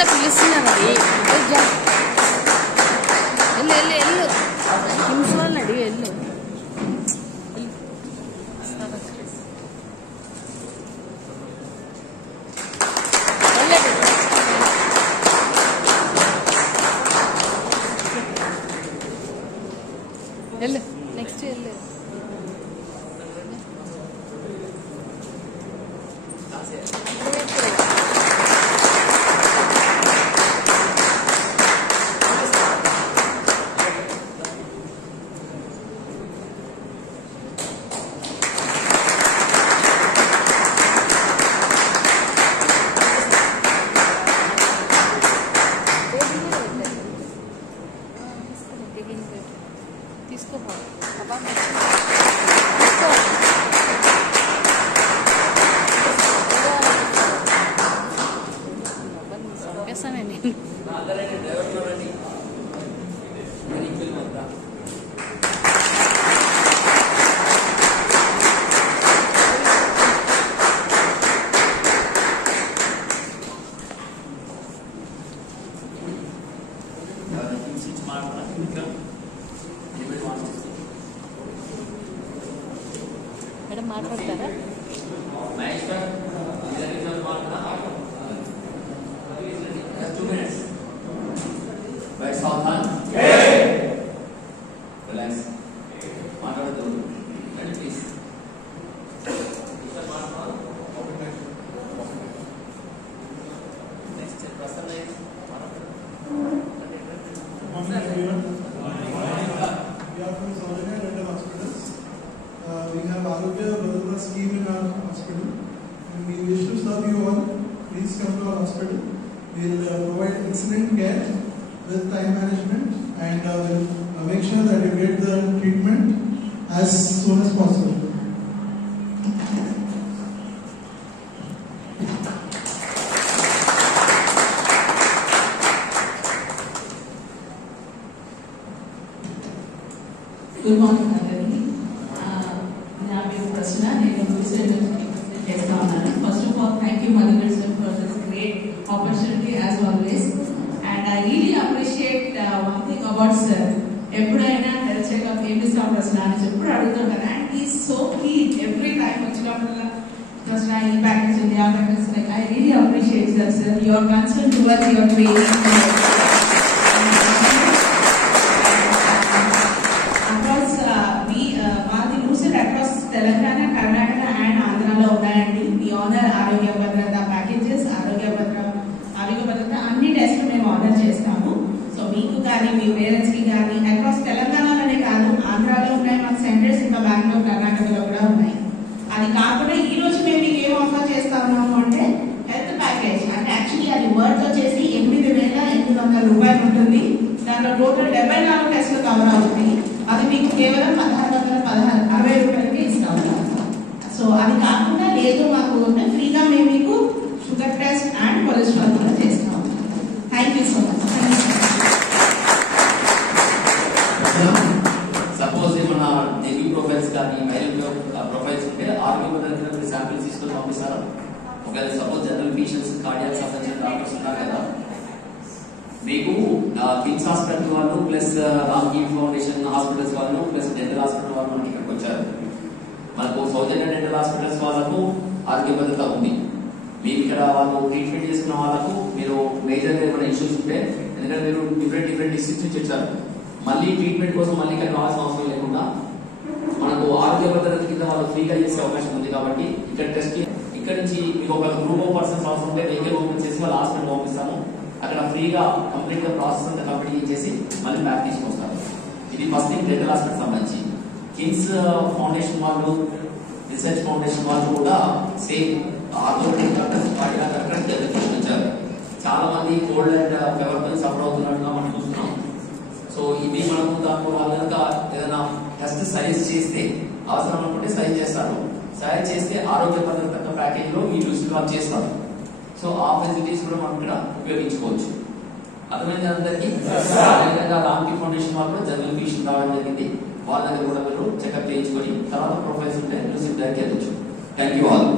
కూడా పిలుస్తున్నానండి. వెళ్ళు వెళ్ళు వెళ్ళు కిమ్స్ వాళ్ళడి వెళ్ళు. వెళ్ళు నెక్స్ట్ వెళ్ళు. తీసుకోపో సంపేస్తానే నేను. మేడం మాట్లాడతారా? We have Arogya Vadana scheme in our hospital, and we wish to serve you all. Please come to our hospital. We will provide excellent care with time management, and will make sure that you get the treatment as soon as possible. Good morning, everybody. First of all, thank you, Madhu sir, for this great opportunity as always. And I really appreciate one thing about sir. Everyday health checkup, and he's so keen every time. I really appreciate that, sir. Your concern towards your training. Telangana, Karnataka and Andhra lo unnayandi. We honor Arogya Bhadrata packages, Arogya Bhadrata anni tests మేము order చేస్తాము. So మీకు కానీ మీ parents కి కానీ across తెలంగాణలోనే కాదు, ఆంధ్రాలో ఉన్నాయి మన సెంటర్స్, ఇంకా బెంగళూరు, కర్ణాటకలో కూడా ఉన్నాయి. అది కాకుండా ఈ రోజు మేము మీకు ఏం ఆఫర్ చేస్తాము అంటే హెల్త్ ప్యాకేజ్. అంటే యాక్చువల్లీ అది వర్త్ వచ్చేసి 8,800 రూపాయలు ఉంటుంది. దాంట్లో టోటల్ 74 టెస్టులు కవర్ అవుతుంది. అది మీకు కేవలం 1,660 రూపాయలకి ఇస్తాము. సో అది కాకుండా లేదు మాకు ఫ్రీగా మేము మీకు షుగర్ టెస్ట్ అండ్ కొలెస్ట్రాల్ కూడా చేస్తాము. Thank you so much. Suppose మన డెబ్యూ ప్రొఫైల్స్ కానీ వైరల్ ప్రొఫైల్స్ ఉంటే ఆరోగ్య శాంపిల్స్ తీసుకొని పంపిస్తారా? ఒకవేళ సపోజ్ జనరల్ పేషెంట్స్, కార్డియాక్ సంబంధించిన డాక్టర్స్ ఉన్నారు కదా, మీకు కిమ్స్ హాస్పిటల్ వాళ్ళు ప్లస్ రామ్జీ ఫౌండేషన్ హాస్పిటల్స్ వాళ్ళు ప్లస్ డెంటల్ హాస్పిటల్ వాళ్ళు మనకి ఇక్కడికి వచ్చారు. మనకు సౌత్ ఇండియన్ డెంటల్ హాస్పిటల్స్ వాళ్ళకు ఆరోగ్య భద్రత ఉంది. మీరు ఇక్కడ వాళ్ళు ట్రీట్మెంట్ చేసుకున్న వాళ్ళకు మీరు మేజర్ ఏమైనా ఇష్యూస్ ఉంటే, ఎందుకంటే మీరు డిఫరెంట్ డిస్ట్రిక్ట్స్ నుంచి వచ్చారు, మళ్ళీ ట్రీట్మెంట్ కోసం మళ్ళీ ఇక్కడ రావాల్సిన అవసరం లేకుండా మనకు ఆరోగ్య భద్రత కింద వాళ్ళు ఫ్రీగా చేసే అవకాశం ఉంది. కాబట్టి ఇక్కడ టెస్ట్ ఇక్కడ నుంచి మీకు ఒక గ్రూప్ ఆఫ్ పర్సన్స్ అవసరం ఉంటే వెహికల్ ఓపెన్ చేసి వాళ్ళ హాస్పిటల్ పంపిస్తాము. అక్కడ ఫ్రీగా కంప్లీట్ గా ప్రాసెస్ అంతా కంప్లీట్ చేసి మళ్ళీ బ్యాక్ తీసుకొస్తారు. ఇది ఫస్ట్ థింగ్ డెంటల్ హాస్పిటల్ సంబంధించి. కిమ్స్ ఫౌండేషన్ వాళ్ళు, రీసెర్చ్ ఫౌండేషన్ వాళ్ళు కూడా సేమ్ ఆర్థోపెడిక్ డాక్టర్స్ వచ్చారు. చాలా మంది కోల్డ్ అండ్ ఫీవర్ తో సఫర్ అవుతున్నట్టుగా మనం చూస్తున్నాం. సో ఇది మనకు దాంట్లో వాళ్ళు కనుక ఏదైనా టెస్ట్ సజెస్ట్ చేస్తే, అవసరం అనుకుంటే సజెస్ట్ చేస్తారు. సజెస్ట్ చేస్తే ఆరోగ్య భద్రత ప్యాకేజ్ లో మీరు ఇన్వాల్వ్ చేస్తారు. సో ఆ ఫెసిలిటీస్ కూడా మనం ఇక్కడ ఉపయోగించుకోవచ్చు. అర్థమైంది అందరికీ? రామ్జీ ఫౌండేషన్ వాళ్ళు కూడా జనరల్ పేషెంట్ రావడం జరిగింది. వాళ్ళ దగ్గర కూడా మీరు చెకప్ చేయించుకొని తర్వాత ప్రొఫైల్స్ ఉంటే రిసీవ్ దగ్గరికి వెళ్ళచ్చు. Thank you all.